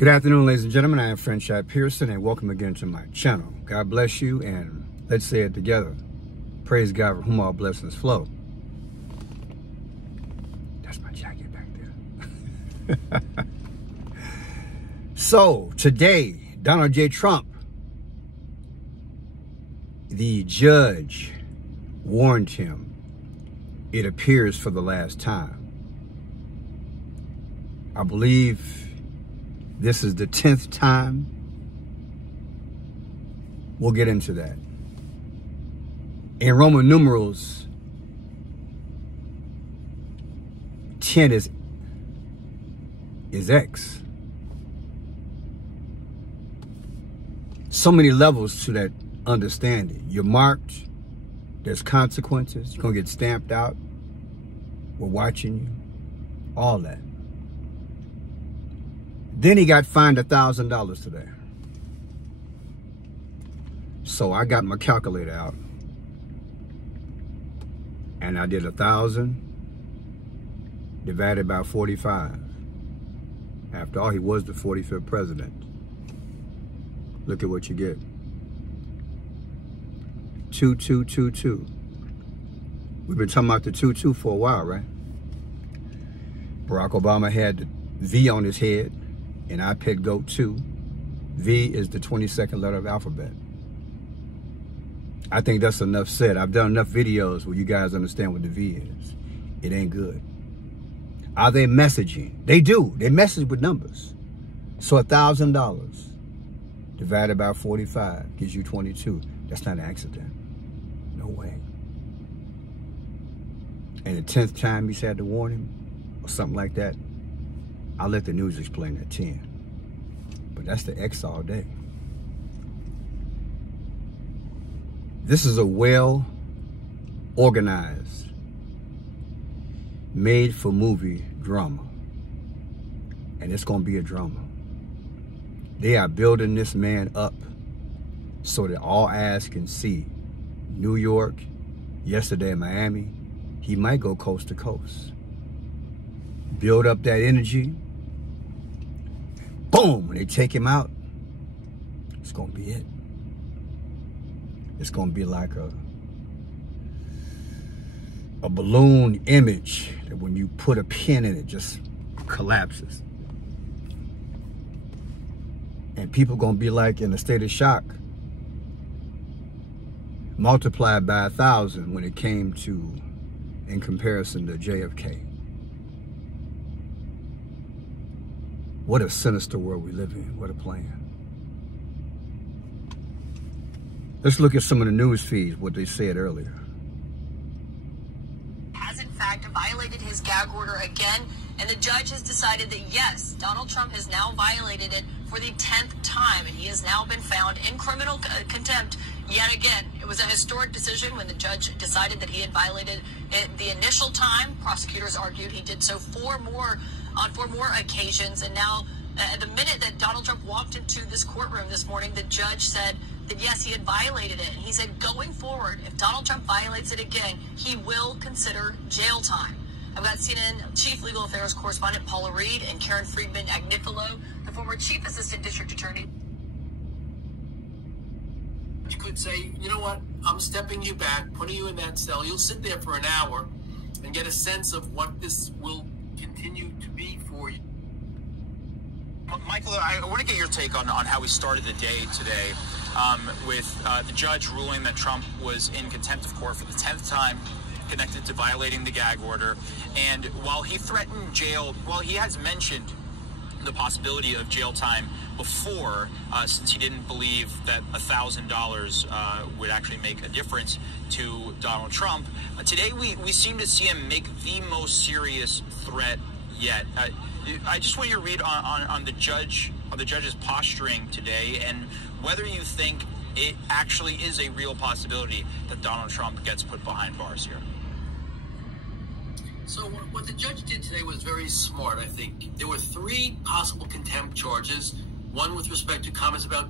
Good afternoon, ladies and gentlemen. I am Franchise Pearson, and welcome again to my channel. God bless you, and let's say it together. Praise God, from whom all blessings flow. That's my jacket back there. So, today, Donald J. Trump, the judge warned him, it appears for the last time. I believe this is the 10th time. We'll get into that. In Roman numerals, 10 is X. So many levels to that understanding. You're marked. There's consequences. You're going to get stamped out. We're watching you. All that. Then he got fined $1,000 today. So I got my calculator out. And I did 1,000 divided by 45. After all, he was the 45th president. Look at what you get. 2222. We've been talking about the 22 for a while, right? Barack Obama had the V on his head. And I picked GOAT 2. V is the 22nd letter of alphabet. I think that's enough said. I've done enough videos where you guys understand what the V is. It ain't good. Are they messaging? They do. They message with numbers. So $1,000 divided by 45 gives you 22. That's not an accident. No way. And the 10th time he had to warn him or something like that, I'll let the news explain at 10. But that's the X all day. This is a well-organized, made-for-movie drama. And it's going to be a drama. They are building this man up so that all eyes can see. New York, yesterday in Miami, he might go coast to coast. Build up that energy. Boom, when they take him out, it's going to be it. It's going to be like a balloon image that when you put a pin in it, just collapses. And people going to be like in a state of shock, multiplied by 1,000 when it came to, in comparison to JFK. What a sinister world we live in. What a plan. Let's look at some of the news feeds, what they said earlier. Has in fact violated his gag order again, and the judge has decided that yes, Donald Trump has now violated it for the 10th time, and he has now been found in criminal contempt yet again. It was a historic decision when the judge decided that he had violated it the initial time. Prosecutors argued he did so on four more occasions, and now the minute that Donald Trump walked into this courtroom this morning, the judge said that yes, he had violated it, and he said going forward, if Donald Trump violates it again, he will consider jail time. I've got CNN Chief Legal Affairs Correspondent Paula Reed and Karen Friedman-Agnifilo, the former Chief Assistant District Attorney. You could say, you know what, I'm stepping you back, putting you in that cell. You'll sit there for an hour and get a sense of what this will continue to be for you. Michael, I want to get your take on how we started the day today with the judge ruling that Trump was in contempt of court for the 10th time, connected to violating the gag order. And while he threatened jail, while he has mentioned the possibility of jail time before, since he didn't believe that $1,000 would actually make a difference to Donald Trump, today we seem to see him make the most serious threat yet. I just want you to read on the judge's posturing today, and whether you think it actually is a real possibility that Donald Trump gets put behind bars here. So what the judge did today was very smart, I think. There were 3 possible contempt charges, one with respect to comments about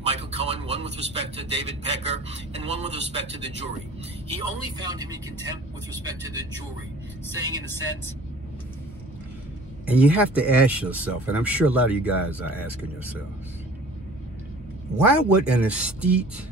Michael Cohen, one with respect to David Pecker, and one with respect to the jury. He only found him in contempt with respect to the jury, saying in a sense, And you have to ask yourself, and I'm sure a lot of you guys are asking yourselves, why would an astute,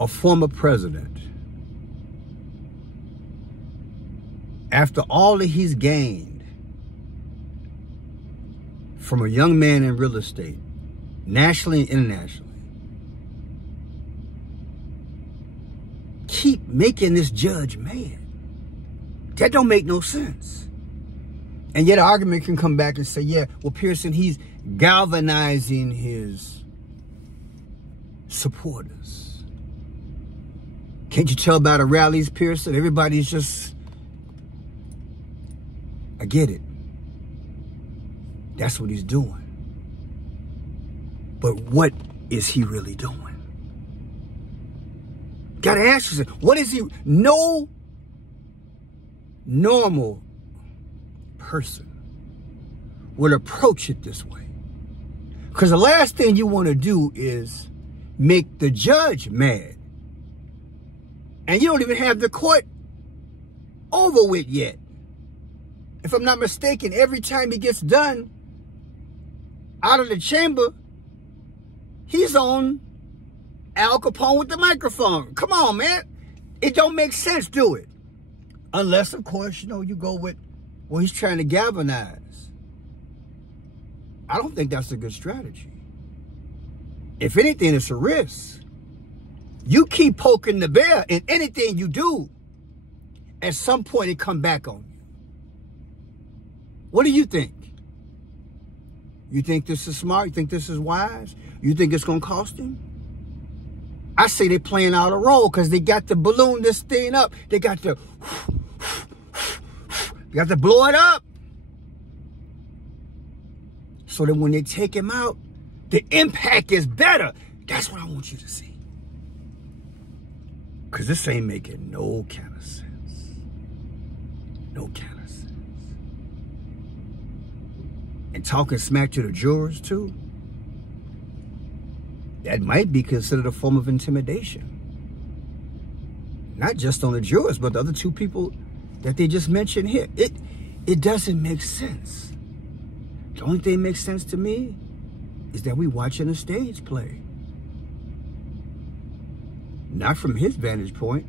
a former president, after all that he's gained from a young man in real estate, nationally and internationally, keep making this judge mad? That don't make no sense. And yet an argument can come back and say, yeah, well, Pearson, he's galvanizing his supporters. Can't you tell by the rallies, Pearson? Everybody's just, I get it. That's what he's doing. But what is he really doing? Gotta ask yourself, what is he? No normal person would approach it this way. Because the last thing you want to do is make the judge mad. And you don't even have the court over with yet. If I'm not mistaken, every time he gets done out of the chamber, he's on Al Capone with the microphone. Come on, man. It don't make sense, do it? Unless, of course, you know, you go with, well, he's trying to galvanize. I don't think that's a good strategy. If anything, it's a risk. You keep poking the bear in anything you do, at some point it come back on you. What do you think? You think this is smart? You think this is wise? You think it's going to cost him? I say they're playing out a role because they got to balloon this thing up. They got to blow it up. So that when they take him out, the impact is better. That's what I want you to see. Because this ain't making no kind of sense. No kind of sense. And talking smack to the jurors, too. That might be considered a form of intimidation. Not just on the jurors, but the other two people that they just mentioned here. It doesn't make sense. The only thing that makes sense to me is that we watching a stage play. Not from his vantage point,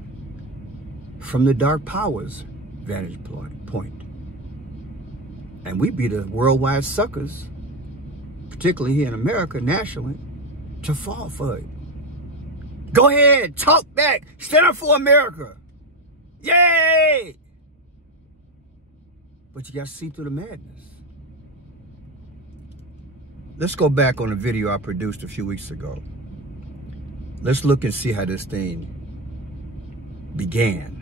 from the dark powers' vantage point. And we be the worldwide suckers, particularly here in America, nationally, to fall for it. Go ahead, talk back, stand up for America. Yay! But you got to see through the madness. Let's go back on a video I produced a few weeks ago. Let's look and see how this thing began.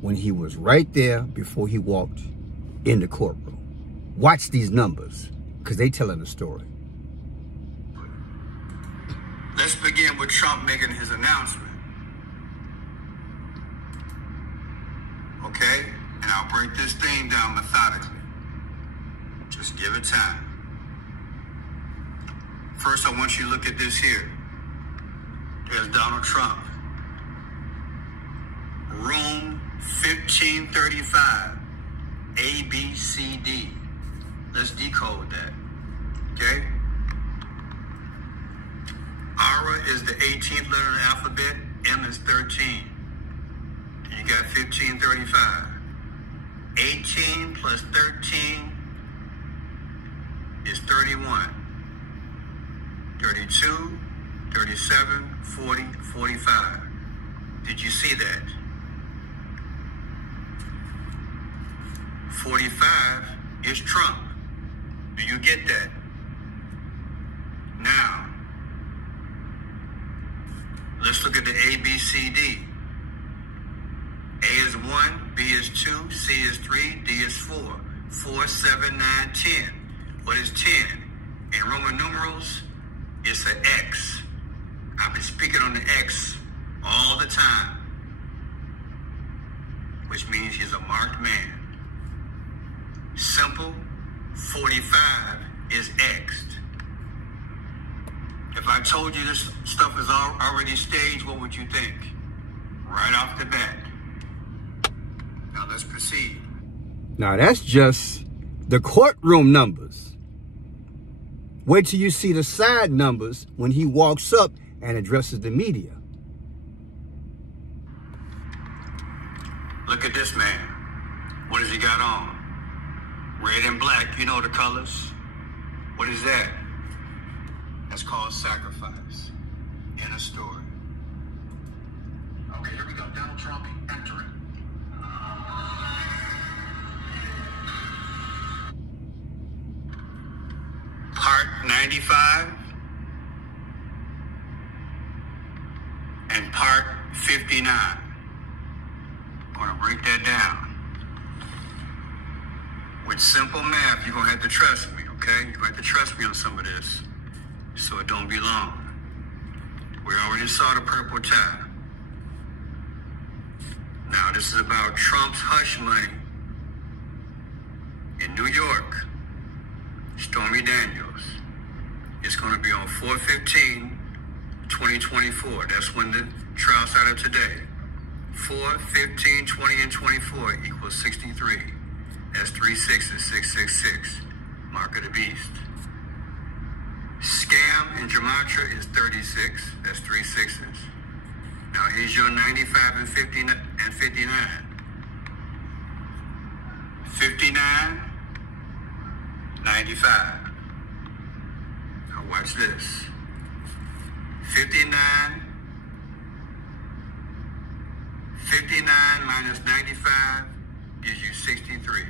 When he was right there before he walked in the courtroom. Watch these numbers, because they telling the story. Let's begin with Trump making his announcement. Okay? And I'll break this thing down methodically. Just give it time. First, I want you to look at this here. There's Donald Trump. Room 1535. A, B, C, D. Let's decode that. Okay? Ara is the 18th letter of the alphabet. M is 13. And you got 1535. 18 plus 13 is 31. 32, 37, 40, 45. Did you see that? 45 is Trump. Do you get that? Now, let's look at the A, B, C, D. A is 1, B is 2, C is 3, D is 4. 4, 7, 9, 10. What is 10? In Roman numerals, it's an X. I've been speaking on the X all the time, which means he's a marked man. Simple, 45 is X'd. If I told you this stuff is already staged, what would you think? Right off the bat. let's proceed. Now, that's just the courtroom numbers. Wait till you see the side numbers when he walks up and addresses the media. Look at this man. What has he got on? Red and black, you know the colors. What is that? That's called sacrifice in a story. Okay, here we go. Donald Trump entering. Part 95 and part 59. I'm going to break that down. With simple math, you're going to have to trust me, okay? You're going to have to trust me on some of this so it don't be long. We already saw the purple tie. Now, this is about Trump's hush money in New York. Stormy Daniels. It's going to be on 4/15/2024. That's when the trial started today. 4/15/20 and 24 equals 63. That's 3 6s, 666. Mark of the beast. Scam in gematria is 36. That's 3 6s. Now here's your 95 and 59. 59. 95. Now watch this. 59 minus 95 gives you 63.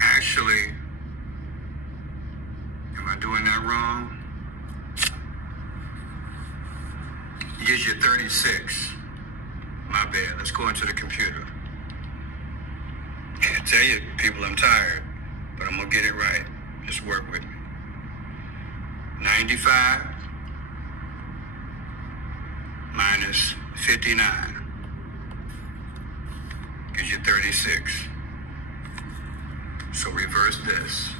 Actually, am I doing that wrong? It gives you 36. My bad. Let's go into the computer. I tell you, people, I'm tired, but I'm going to get it right. Just work with me. 95 minus 59 gives you 36. So reverse this.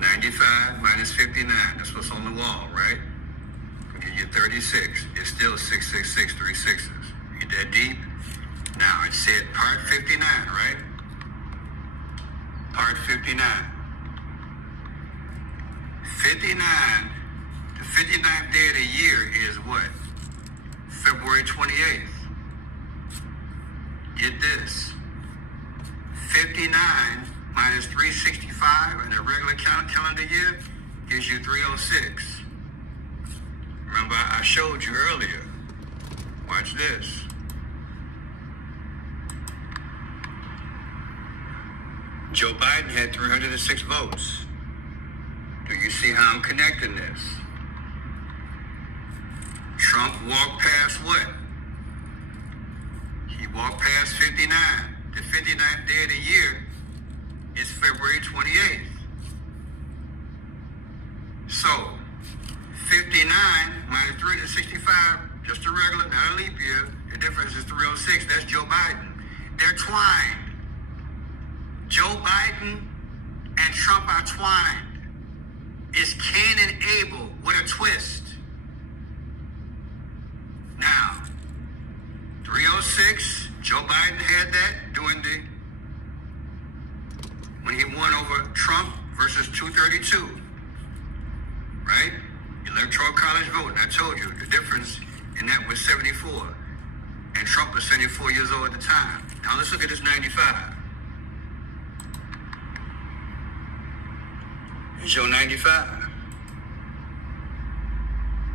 95 minus 59, that's what's on the wall, right? Give you 36. It's still 666, 3 6s. Get that deep? Now, it said part 59, right? Part 59. 59, the 59th day of the year is what? February 28th. Get this. 59 minus 365 in a regular calendar year gives you 306. Remember, I showed you earlier. Watch this. Joe Biden had 306 votes. Do you see how I'm connecting this? Trump walked past what? He walked past 59. The 59th day of the year is February 28th. So, 59 minus 365, just a regular, not a leap year. The difference is 306. That's Joe Biden. They're twined. Joe Biden and Trump are twined. It's Cain and Abel with a twist. Now, 306, Joe Biden had that when he won over Trump versus 232, right? Electoral college vote. And I told you the difference in that was 74. And Trump was 74 years old at the time. Now let's look at this 95. Here's your 95.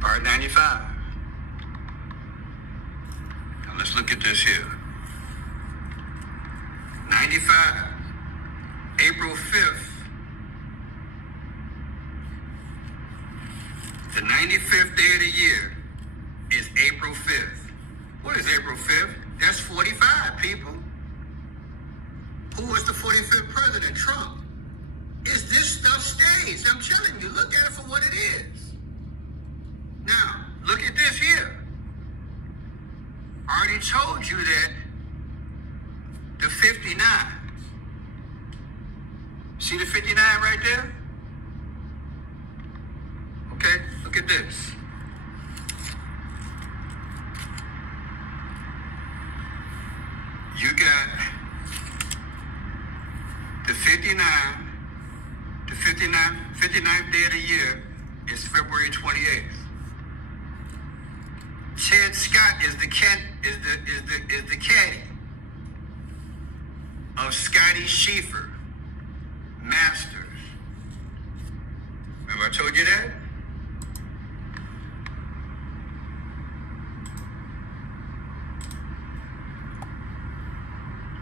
Part 95. Now let's look at this here. 95. April 5th. The 95th day of the year is April 5th. What is April 5th? That's 45, people. Who was the 45th president? Trump. Is this stuff stays? I'm telling you, look at it for what it is. Now, look at this here. I already told you that the 59. See the 59 right there? Okay, Look at this. You got the 59th day of the year is February 28th. Ted Scott is the caddy of Scotty Scheffler Masters. Remember I told you that?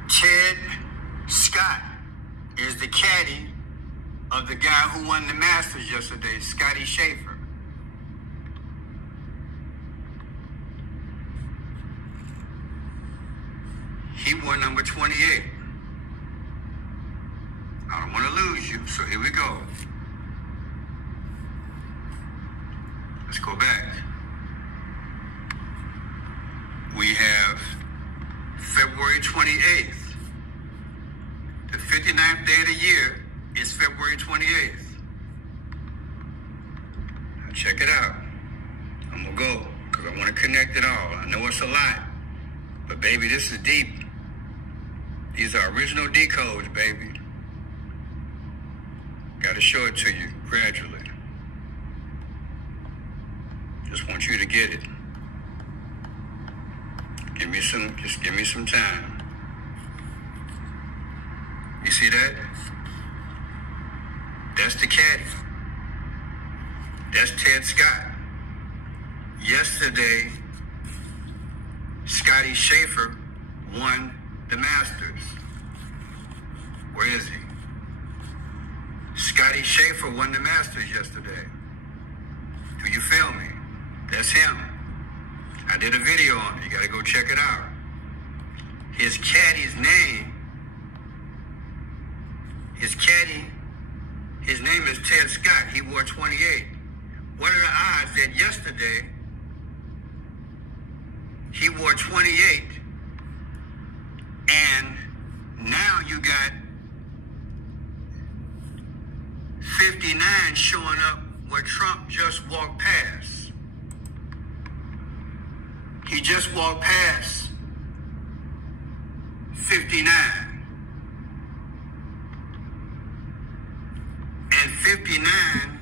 Ted Scott is the caddy of the guy who won the Masters yesterday, Scotty Scheffler. He won number 28. I don't want to lose you, so here we go. Let's go back. We have February 28th. The 59th day of the year is February 28th. Now check it out. I'm going to go because I want to connect it all. I know it's a lot, but baby, this is deep. These are original decodes, baby. Got to show it to you gradually. Just want you to get it. Just give me some time. You see that? That's the caddy. That's Ted Scott. Yesterday, Scotty Scheffler won the Masters. Where is he? Scotty Scheffler won the Masters yesterday. Do you feel me? That's him. I did a video on it. You gotta go check it out. His caddy's name, his name is Ted Scott. He wore 28. What are the odds that yesterday he wore 28 and now you got 59 showing up where Trump just walked past? He just walked past 59. And 59,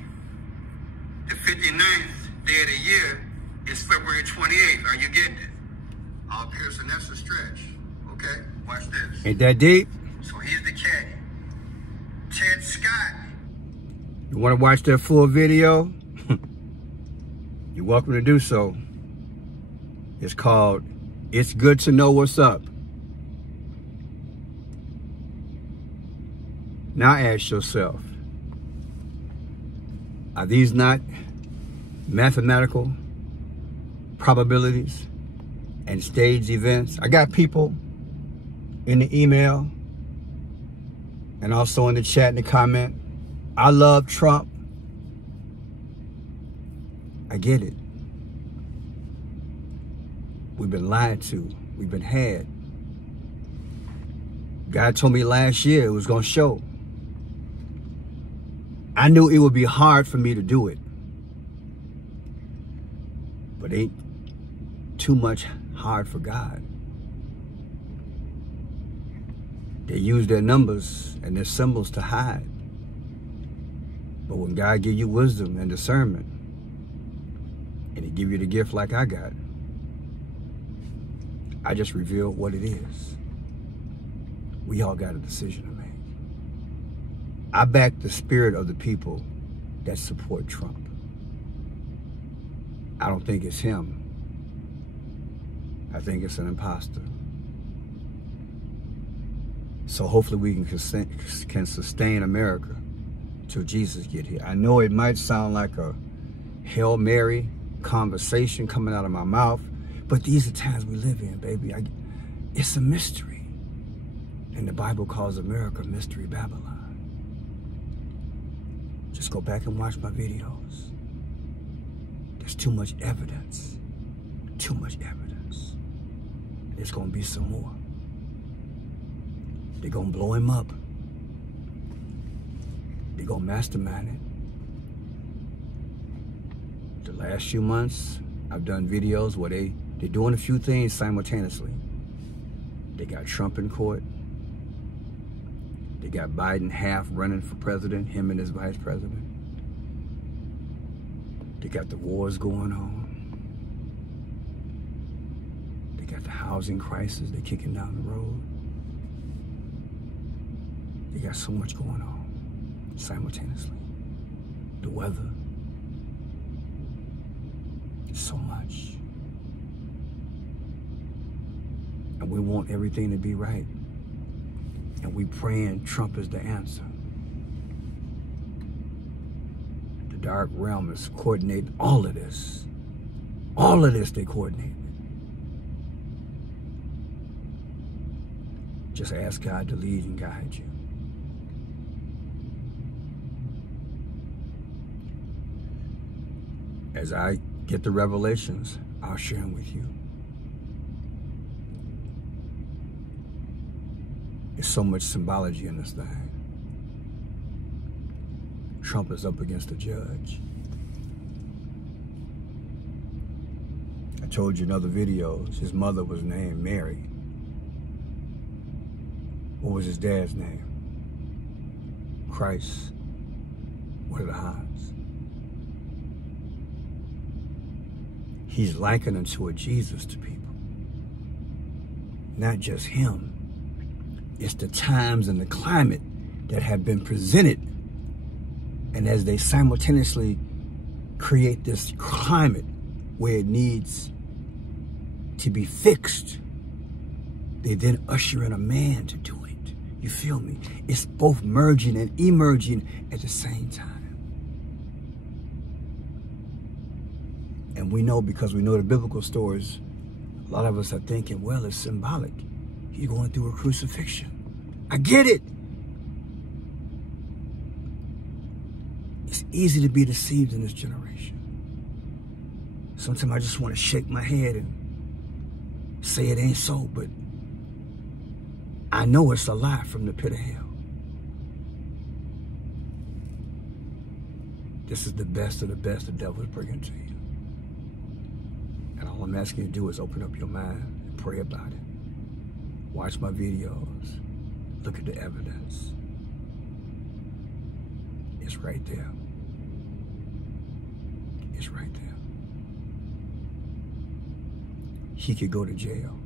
the 59th day of the year is February 28th. Are you getting it? Oh, Pearson, that's a stretch. Okay, watch this. Ain't that deep? So here's the caddy. Ted Scott. You want to watch that full video? You're welcome to do so. It's called It's Good to Know What's Up. Now ask yourself, are these not mathematical probabilities and staged events? I got people in the email and also in the chat and the comment. I love Trump. I get it. We've been lied to. We've been had. God told me last year it was going to show. I knew it would be hard for me to do it. But ain't too much hard for God. They use their numbers and their symbols to hide. But when God give you wisdom and discernment, and he give you the gift like I got, I just reveal what it is. We all got a decision to make. I back the spirit of the people that support Trump. I don't think it's him. I think it's an imposter. So hopefully we can sustain America till Jesus get here. I know it might sound like a Hail Mary conversation coming out of my mouth, but these are times we live in, baby. It's a mystery. And the Bible calls America Mystery Babylon. Just go back and watch my videos. There's too much evidence. Too much evidence. There's going to be some more. They're going to blow him up. They're going to mastermind it. The last few months, I've done videos where they're doing a few things simultaneously. They got Trump in court. They got Biden half running for president, him and his vice president. They got the wars going on. They got the housing crisis they're kicking down the road. They got so much going on simultaneously. The weather. So much. And we want everything to be right. And we praying Trump is the answer. The dark realm is coordinating all of this. All of this they coordinate. Just ask God to lead and guide you. As I get the revelations, I'll share them with you. There's so much symbology in this thing. Trump is up against a judge. I told you in other videos, his mother was named Mary. What was his dad's name? Christ. What are the odds? He's likened unto a Jesus to people. Not just him. It's the times and the climate that have been presented. And as they simultaneously create this climate where it needs to be fixed, they then usher in a man to do it. You feel me? It's both merging and emerging at the same time. And we know, because we know the biblical stories, a lot of us are thinking, well, it's symbolic. He's going through a crucifixion. I get it. It's easy to be deceived in this generation. Sometimes I just want to shake my head and say it ain't so, but I know it's a lie from the pit of hell. This is the best of the best the devil is bringing to you. And all I'm asking you to do is open up your mind and pray about it. Watch my videos. Look at the evidence. It's right there. It's right there. He could go to jail.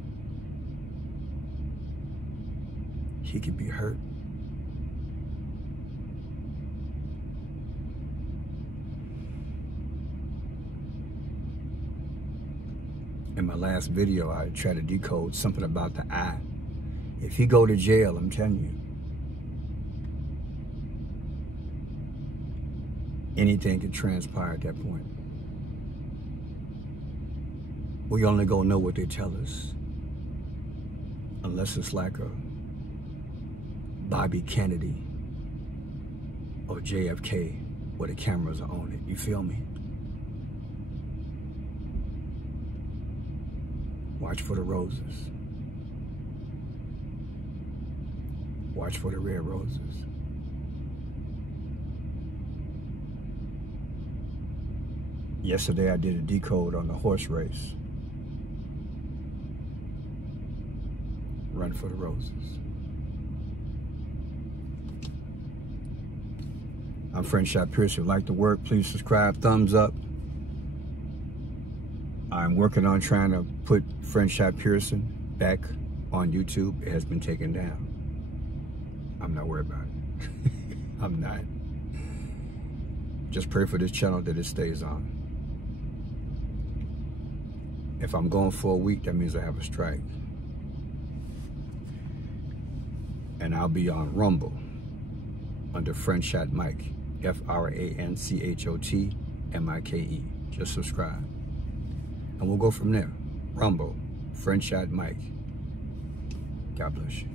He could be hurt. In my last video, I tried to decode something about the eye. If he go to jail, I'm telling you, anything could transpire at that point. We only gonna know what they tell us, unless it's like a Bobby Kennedy or JFK where the cameras are on it. You feel me? Watch for the roses. Watch for the red roses. Yesterday I did a decode on the horse race. Run for the roses. I'm Friend Shot Pierce. If you like the work, please subscribe, thumbs up. I'm working on trying to put Friend Shot Pearson back on YouTube. It has been taken down. I'm not worried about it. I'm not. Just pray for this channel that it stays on. If I'm going for a week, that means I have a strike. And I'll be on Rumble under Friend Shot Mike. FRANCHOTMIKE. Just subscribe. And we'll go from there. Rumble, Friend Shot Mike. God bless you.